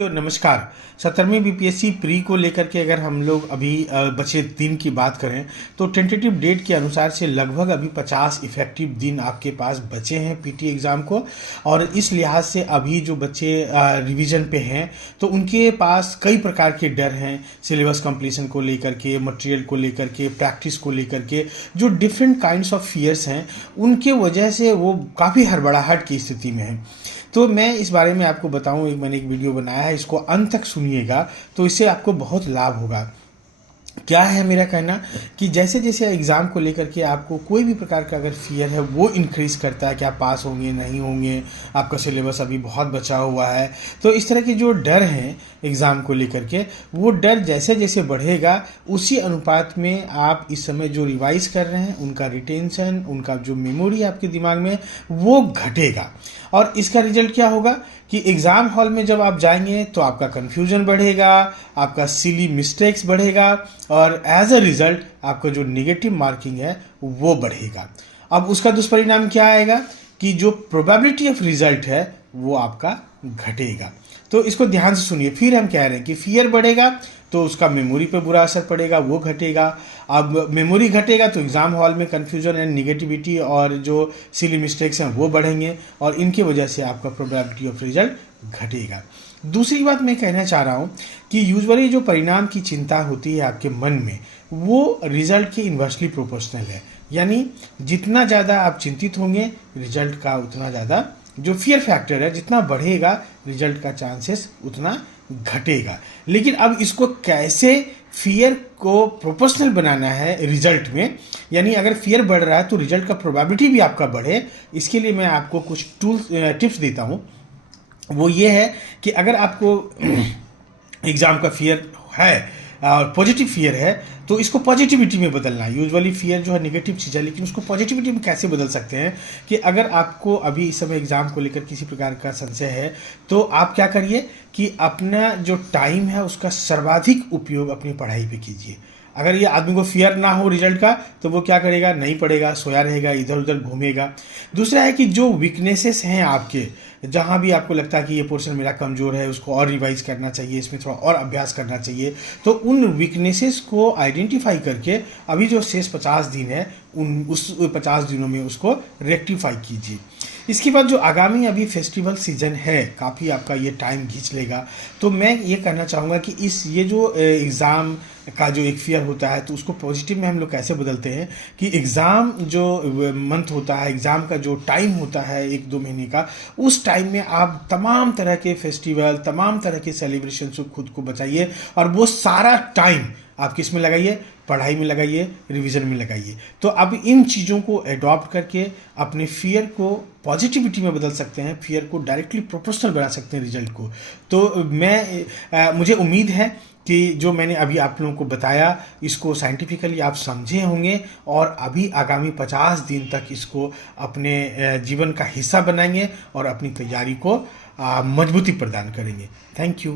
तो नमस्कार। 17वीं BPSC pre को लेकर के अगर हम लोग अभी बचे दिन की बात करें तो टेंटेटिव डेट के अनुसार से लगभग अभी 50 इफेक्टिव दिन आपके पास बचे हैं पीटी एग्ज़ाम को। और इस लिहाज से अभी जो बच्चे रिवीजन पे हैं तो उनके पास कई प्रकार के डर हैं, सिलेबस कंप्लीशन को लेकर के, मटेरियल को लेकर के, प्रैक्टिस को लेकर के, जो डिफरेंट काइंड्स ऑफ फियर्स हैं उनके वजह से वो काफ़ी हड़बड़ाहट की स्थिति में हैं। तो मैं इस बारे में आपको बताऊं, मैंने एक वीडियो बनाया है, इसको अंत तक सुनिएगा तो इससे आपको बहुत लाभ होगा। क्या है मेरा कहना कि जैसे जैसे एग्ज़ाम को लेकर के आपको कोई भी प्रकार का अगर फियर है वो इंक्रीज़ करता है कि आप पास होंगे नहीं होंगे, आपका सिलेबस अभी बहुत बचा हुआ है, तो इस तरह के जो डर हैं एग्ज़ाम को लेकर के, वो डर जैसे जैसे बढ़ेगा उसी अनुपात में आप इस समय जो रिवाइज़ कर रहे हैं उनका रिटेंशन, उनका जो मेमोरी आपके दिमाग में वो घटेगा। और इसका रिजल्ट क्या होगा कि एग्ज़ाम हॉल में जब आप जाएंगे तो आपका कन्फ्यूजन बढ़ेगा, आपका सिली मिस्टेक्स बढ़ेगा और एज अ रिज़ल्ट आपका जो नेगेटिव मार्किंग है वो बढ़ेगा। अब उसका दुष्परिणाम क्या आएगा कि जो प्रोबेबिलिटी ऑफ रिजल्ट है वो आपका घटेगा। तो इसको ध्यान से सुनिए। फिर हम कह रहे हैं कि फियर बढ़ेगा तो उसका मेमोरी पे बुरा असर पड़ेगा, वो घटेगा। अब मेमोरी घटेगा तो एग्ज़ाम हॉल में कन्फ्यूजन एंड निगेटिविटी और जो सिली मिस्टेक्स हैं वो बढ़ेंगे और इनकी वजह से आपका प्रोबेबिलिटी ऑफ रिजल्ट घटेगा। दूसरी बात मैं कहना चाह रहा हूँ कि यूजुअली जो परिणाम की चिंता होती है आपके मन में वो रिजल्ट के इन्वर्सली प्रोपोर्शनल है, यानी जितना ज़्यादा आप चिंतित होंगे रिजल्ट का उतना ज़्यादा जो फियर फैक्टर है जितना बढ़ेगा रिजल्ट का चांसेस उतना घटेगा। लेकिन अब इसको कैसे फियर को प्रोपोर्शनल बनाना है रिजल्ट में, यानी अगर फियर बढ़ रहा है तो रिजल्ट का प्रोबेबिलिटी भी आपका बढ़े, इसके लिए मैं आपको कुछ टिप्स देता हूँ। वो ये है कि अगर आपको एग्ज़ाम का फियर है और पॉजिटिव फियर है तो इसको पॉजिटिविटी में बदलना है। यूजुअली फियर जो है नेगेटिव चीज़ है, लेकिन उसको पॉजिटिविटी में कैसे बदल सकते हैं कि अगर आपको अभी इस समय एग्ज़ाम को लेकर किसी प्रकार का संशय है तो आप क्या करिए कि अपना जो टाइम है उसका सर्वाधिक उपयोग अपनी पढ़ाई पे कीजिए। अगर ये आदमी को फियर ना हो रिजल्ट का तो वो क्या करेगा, नहीं पढ़ेगा, सोया रहेगा, इधर उधर घूमेगा। दूसरा है कि जो वीकनेसेस हैं आपके, जहाँ भी आपको लगता है कि ये पोर्शन मेरा कमज़ोर है, उसको और रिवाइज करना चाहिए, इसमें थोड़ा और अभ्यास करना चाहिए, तो उन वीकनेसेस को आइडेंटिफाई करके अभी जो शेष 50 दिन है उस 50 दिनों में उसको रेक्टिफाई कीजिए। इसके बाद जो आगामी अभी फेस्टिवल सीजन है काफ़ी आपका ये टाइम खींच लेगा, तो मैं ये कहना चाहूँगा कि ये जो एग्ज़ाम का जो एक फियर होता है तो उसको पॉजिटिव में हम लोग कैसे बदलते हैं कि एग्ज़ाम जो मंथ होता है, एग्ज़ाम का जो टाइम होता है 1-2 महीने का, उस टाइम में आप तमाम तरह के फेस्टिवल, तमाम तरह के सेलिब्रेशन से खुद को बचाइए और वो सारा टाइम आप किस में लगाइए, पढ़ाई में लगाइए, रिवीजन में लगाइए। तो अब इन चीज़ों को एडॉप्ट करके अपने फियर को पॉजिटिविटी में बदल सकते हैं, फियर को डायरेक्टली प्रोपोर्शनल बना सकते हैं रिजल्ट को। तो मुझे उम्मीद है कि जो मैंने अभी आप लोगों को बताया इसको साइंटिफिकली आप समझे होंगे और अभी आगामी 50 दिन तक इसको अपने जीवन का हिस्सा बनाएंगे और अपनी तैयारी को मजबूती प्रदान करेंगे। Thank you.